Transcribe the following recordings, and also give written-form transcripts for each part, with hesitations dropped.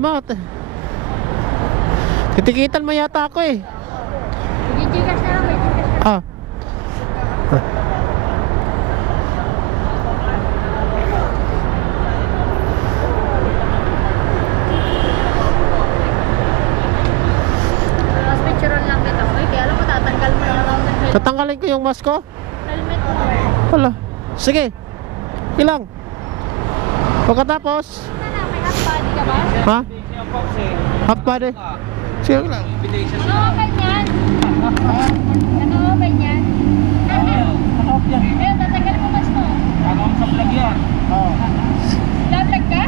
Tama. Titikitan mo yata ako eh. Gigigas na lang, may gigas na. Ah. Mas picturean lang kita. Uy, kaya alam mo, tatanggal mo lang ang helmet. Tatanggalin ko yung mask ko? Helmet mo. Wala. Sige. Ilang. Pagkatapos. May half body ka ba? Ha? Half body. Sige lang. Naka-open yan. Naka-open yan. Naka-off yan. Ayun, tatanggal mo mas mo. Naka-off sa vlog yan. Oo. Vlog ka?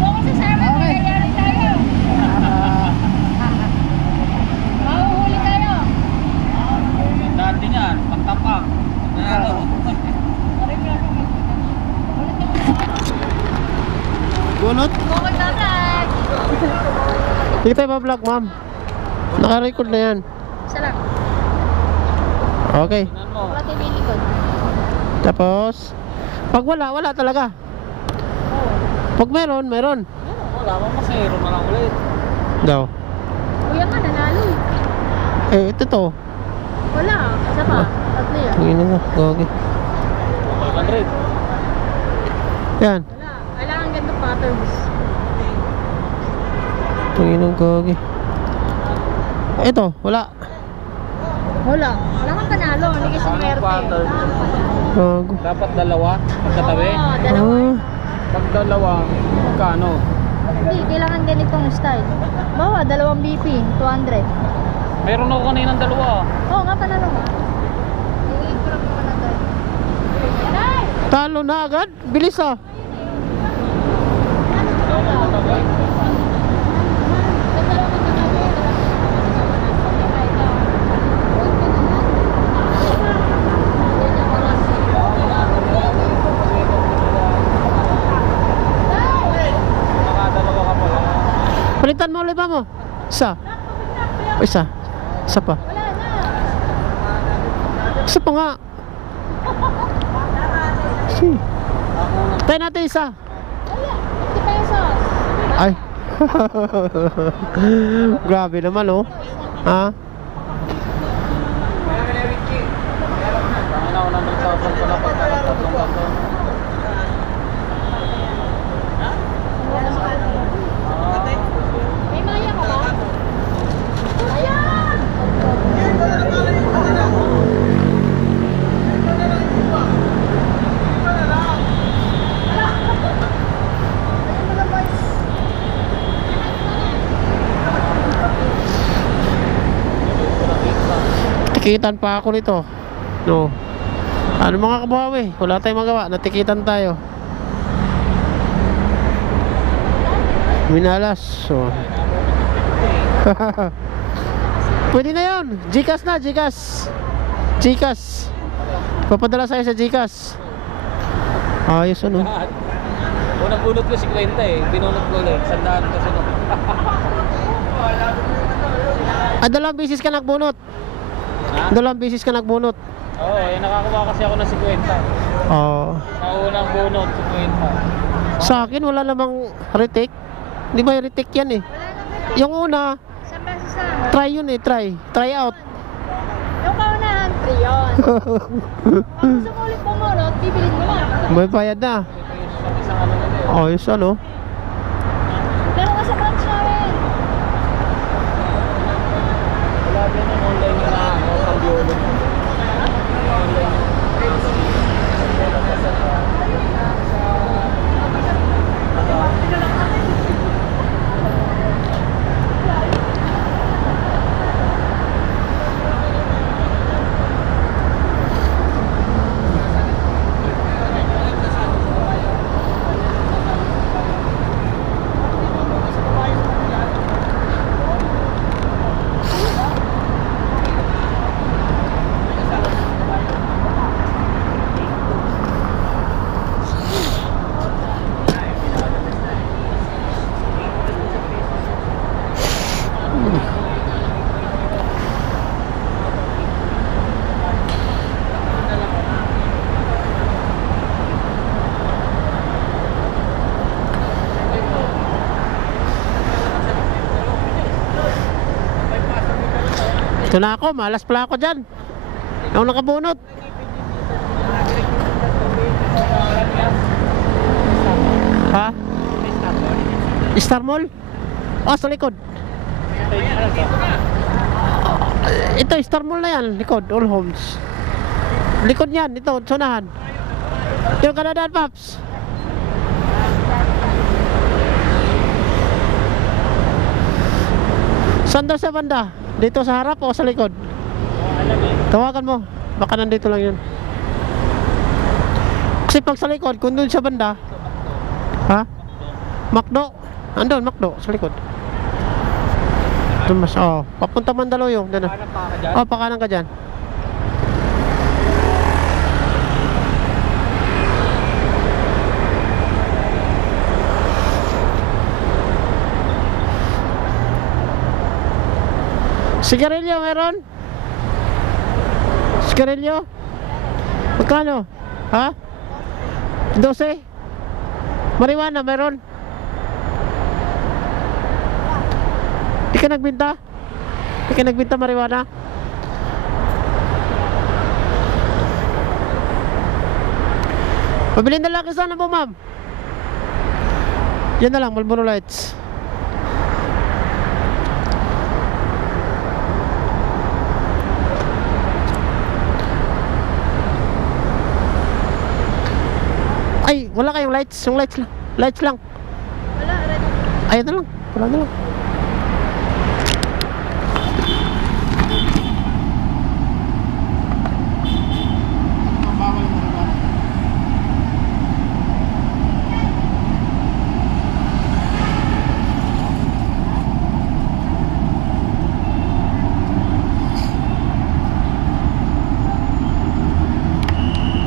Huwag mo sasama, magkayari tayo. Mahuhuli tayo. Dati niyan, pagtapak. Bunot. Bukod na vlog. Hindi tayo pa-vlog, ma'am. Naka-record na yan. Isa lang. Okay. Tingnan mo. Wala tayo bilikod. Tapos, pag wala, wala talaga. Pag meron, meron. Wala mo masero na lang ulit. Daw. Kuya nga, nanalo eh. Eh, ito to. Wala. Isa pa. Tatlo yan. Tingnan mo. Gogi. 500. Yan. Wala. Kailangan ganito patterns. Tingnan mo. Gogi. Ito, wala. Wala. Wala kang panalo. Hindi kasi swerte. pattern? Gogo. Dapat dalawa pagkatabi. Oo, dalawa. Ah, Pag dalawa, magkano? Hindi, kailangan ganitong style. Bawa, 2 BP, 200. Meron ako kaninang dalawa. Oo nga, panalo nga. I-prop mo na tayo. Nay! talo na agad. Bilis ah. Nakadalawa ka pala. Palitan mo ulit ba mo? Isa. O, isa. Isa pa. Isa pa nga. Si. Tayo natin isa. 50 pesos. Ay. Grabe naman oh. Ha? Tangina ko na 1,000 pala pagkatatlong ganto. May maya ka ba? Ayan! Tikitan pa ako nito. No. Ano mga kabawi? Wala tayong magawa. Natikitan tayo. Minalas. So. Pwede na yun. Gcash na, Gcash. Gcash. Papadala sa'yo sa Gcash. Ayos ano. Unang bunot ko 50 eh. Binunot ko ulit. 100 kasi no. Dalawang bisis ka nagbunot. Ha? Dalawang bisis ka nagbunot. Oo, nakakuha kasi ako ng 50. Oo. Sa unang bunot, 50. Sa akin wala namang retake. Di ba yung retake yan eh? Yung una, 1 pesos lang. try yun eh, try. Try out. Yung kaunahan, 3 yun. Kung gusto mo ulit pumunot, bibilin mo na. May bayad na. Isang ano na yun. Ayos ano. Pero nga sa branch namin. Wala din yung online na ako, pag-yolo. Ito na ako, malas pala ako dyan. Ako nakabunot. Ha? Star Mall? Oh, sa likod. Ito, Star Mall na yan. Likod, All Homes. Likod yan, ito, sunahan. Yung kanadaan, Paps. Saan daw sa banda? Dito sa harap o sa likod? Tawagan mo. Baka nandito lang yun. Kasi pag sa likod, kung doon sa banda. Ha? Macdo. Andun, Macdo, sa likod. Tumas, oh. Papunta Mandaluyong. Doon na. Oh, pakanan ka dyan. Sigarilyo meron? Sigarilyo? Magkano? Ha? 12? Marijuana meron? Di ka nagbinta? Di ka nagbinta marijuana? Pabilin na lang sana po, ma'am. Yan na lang, Marlboro Lights. Ay, wala kayong lights. Yung lights lang. Lights lang. Wala, red. Ayun na lang. Wala na lang.